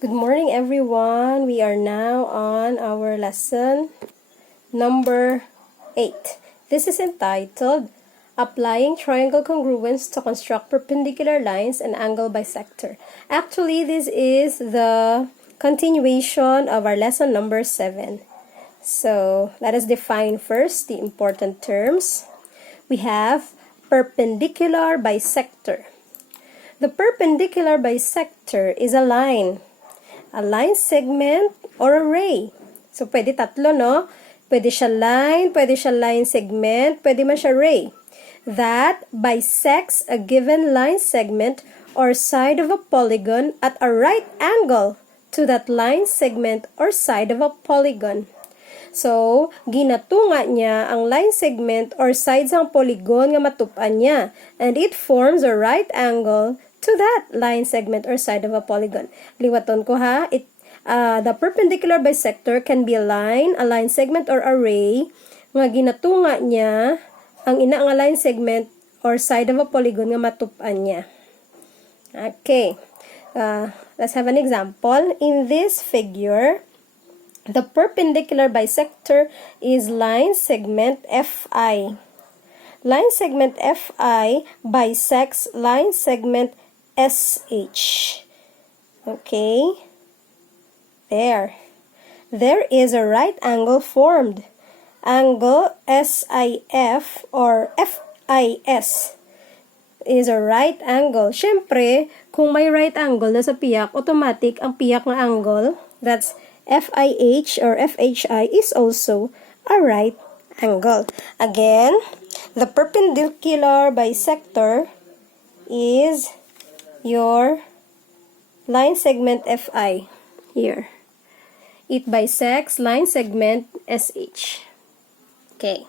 Good morning, everyone. We are now on our lesson number 8. This is entitled Applying Triangle Congruence to Construct Perpendicular Lines and Angle Bisector. Actually, this is the continuation of our lesson number 7. So, let us define first the important terms. We have perpendicular bisector. The perpendicular bisector is a line segment, or a ray. So, pwede tatlo, no? Pwede siya line segment, pwede man siya ray. That bisects a given line segment or side of a polygon at a right angle to that line segment or side of a polygon. So, ginatunga niya ang line segment or side ng polygon nga matupan niya. And it forms a right angle to that line segment or side of a polygon. Liwaton ko ha, the perpendicular bisector can be a line segment or a ray nga ginatunga niya ang ina nga line segment or side of a polygon nga matupan niya. Okay, let's have an example. In this figure, the perpendicular bisector is line segment FI. Line segment FI bisects line segment SH. Okay. There is a right angle formed. Angle SIF or FIS is a right angle. Syempre, kung may right angle na sa piyak, automatic ang piyak na angle, that's FIH or FHI, is also a right angle. Again, the perpendicular bisector is your line segment FI here. It bisects line segment SH. Okay.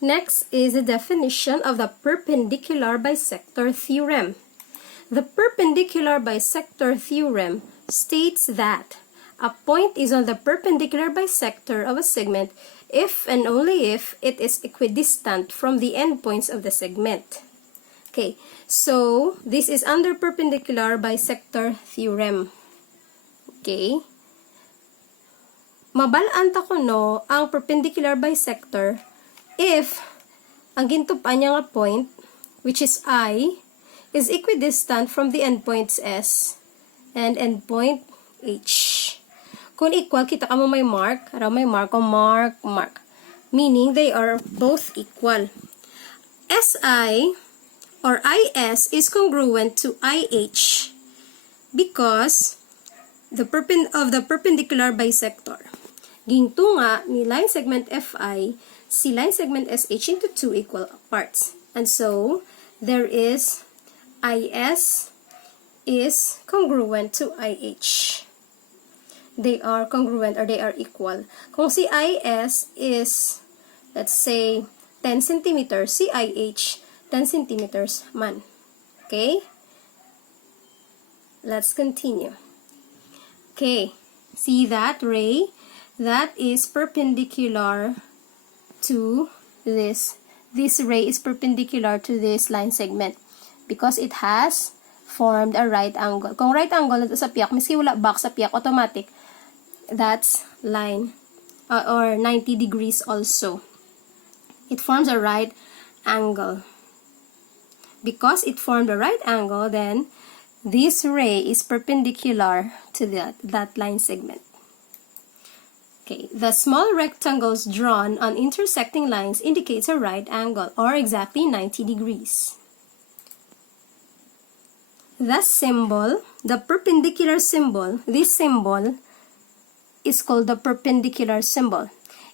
Next is the definition of the perpendicular bisector theorem. The perpendicular bisector theorem states that a point is on the perpendicular bisector of a segment if and only if it is equidistant from the endpoints of the segment. Okay, so this is under perpendicular bisector theorem. Okay. Mabalaan ta ko no ang perpendicular bisector if ang gintupan niya nga point, which is I, is equidistant from the endpoints S and endpoint H. Kung equal, kita ka mo may mark, may mark o mark. Meaning, they are both equal. SI or IS is congruent to IH because of the perpendicular bisector. Gintunga ni line segment FI si line segment SH into two equal parts. And so, there is IS is congruent to IH. They are congruent or they are equal. Kung si IS is, let's say, 10 centimeters, si IH, 10 centimeters man. Okay? Let's continue. Okay. See that ray? That is perpendicular to this. This ray is perpendicular to this line segment because it has formed a right angle. Kung right angle na sa piyak, miski wala back sa piyak, automatic, that's line or 90 degrees also. It forms a right angle. Because it formed a right angle, then this ray is perpendicular to that line segment. Okay, the small rectangles drawn on intersecting lines indicates a right angle or exactly 90 degrees. The symbol, the perpendicular symbol, this symbol is called the perpendicular symbol.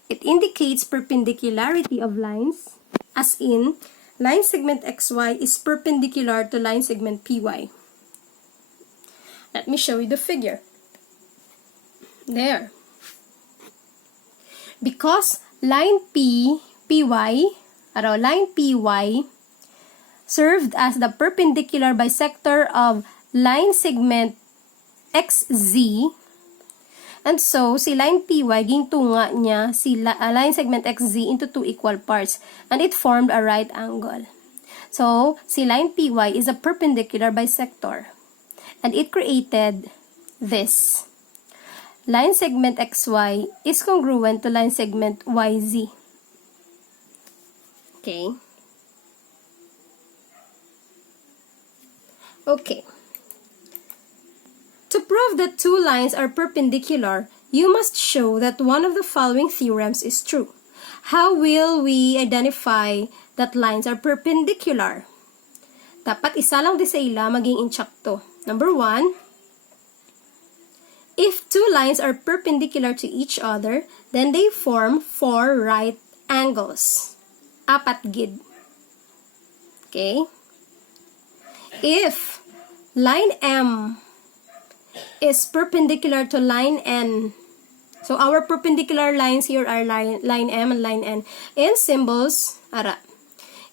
It indicates perpendicularity of lines, as in, line segment XY is perpendicular to line segment PY. Let me show you the figure. There. Because line PY served as the perpendicular bisector of line segment XZ, and so si line PY gintunga niya si line segment XZ into two equal parts, and it formed a right angle. So, si line PY is a perpendicular bisector. And it created this. Line segment XY is congruent to line segment YZ. Okay. Okay. To prove that two lines are perpendicular, you must show that one of the following theorems is true. How will we identify that lines are perpendicular? Dapat isa lang di sa ila maging insakto. Number 1, if two lines are perpendicular to each other, then they form 4 right angles. Apat gid. Okay? If line M is perpendicular to line N, so our perpendicular lines here are line M and line N. In symbols, ara.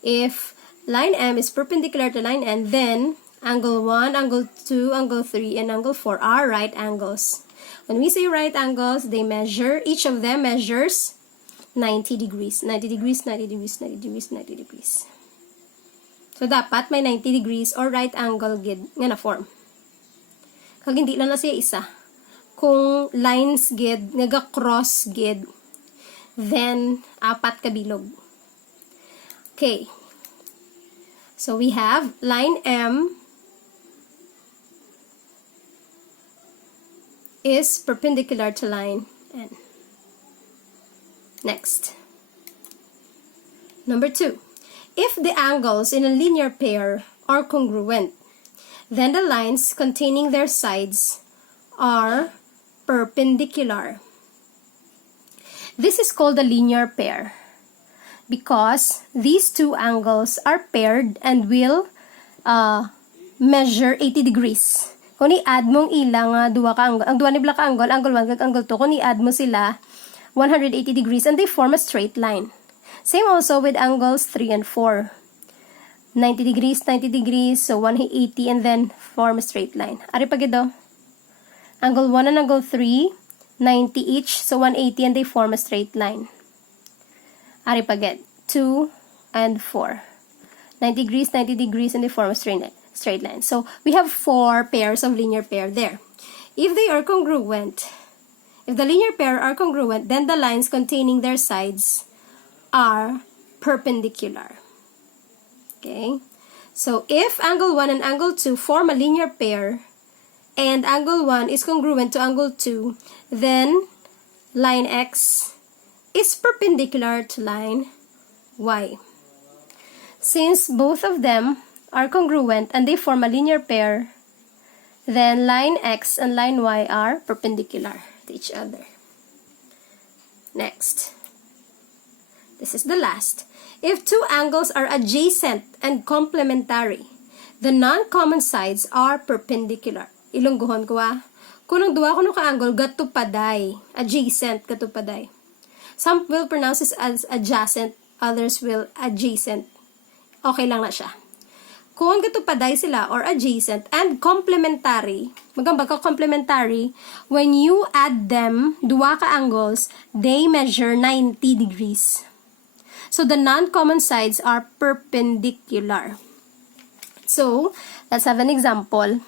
If line M is perpendicular to line N, then angle 1, angle 2, angle 3, and angle 4 are right angles. When we say right angles, they measure, each of them measures 90 degrees. 90 degrees, 90 degrees, 90 degrees, 90 degrees. So, dapat may 90 degrees or right angle gid nga na form. Kag hindi lang na siya isa. Kung lines gid, naga-cross gid, then apat kabilog. Okay. So, we have line M is perpendicular to line N. Next. Number 2. If the angles in a linear pair are congruent, then the lines containing their sides are perpendicular. This is called a linear pair because these two angles are paired and will measure 80 degrees. Kung i-add mong ilang duwa ka angle, ang duwa ni black angle, angle 1 kag angle 2, kung i-add mo sila 180 degrees and they form a straight line. Same also with angles 3 and 4. 90 degrees, 90 degrees, so 180 and then form a straight line. Ari pa gido. Angle 1 and angle 3, 90 each, so 180 and they form a straight line. Ari pa get 2 and 4. 90 degrees, 90 degrees, and they form a straight line. So, we have 4 pairs of linear pair there. If they are congruent, if the linear pair are congruent, then the lines containing their sides are perpendicular. Okay? So, if angle 1 and angle 2 form a linear pair, and angle 1 is congruent to angle 2, then line X is perpendicular to line Y. Since both of them are congruent and they form a linear pair, then line X and line Y are perpendicular to each other. Next. This is the last. If two angles are adjacent and complementary, the non-common sides are perpendicular. Ilungguhon ko Kung ang duwa ko ka angle, gatupaday. Adjacent, gatupaday. Some will pronounce this as adjacent, others will adjacent. Okay lang na siya. Kung gatupaday sila or adjacent and complementary, magamba ka complementary, when you add them, duwa ka angles, they measure 90 degrees. So, the non-common sides are perpendicular. So, let's have an example.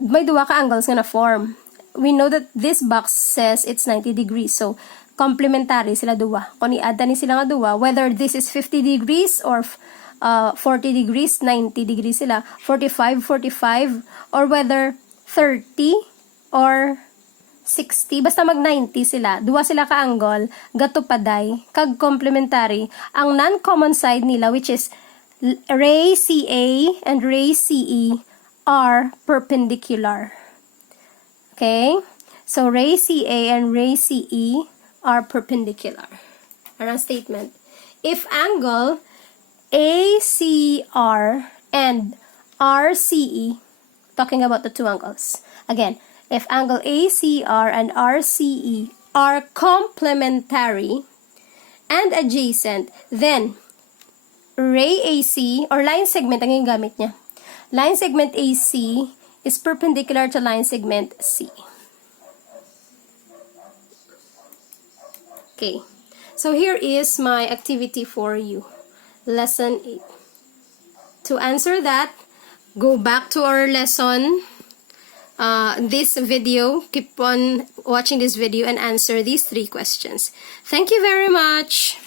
May duwa ka angles nga na form. We know that this box says it's 90 degrees. So, complementary sila duwa. Kung i-add ni sila nga duwa, whether this is 50 degrees or 40 degrees, 90 degrees sila, 45, 45, or whether 30 or 60, basta mag-90 sila, duwa sila ka-angle, gatupaday, kag complementary, ang non-common side nila, which is ray CA and ray CE, are perpendicular. Okay? So, ray CA and ray CE are perpendicular. Another statement. If angle ACR and RCE, talking about the two angles. Again, if angle ACR and RCE are complementary and adjacent, then ray AC or line segment ang yung gamit niya. Line segment AC is perpendicular to line segment C. Okay, so here is my activity for you. Lesson 8. To answer that, go back to our lesson, this video, keep on watching this video and answer these 3 questions. Thank you very much.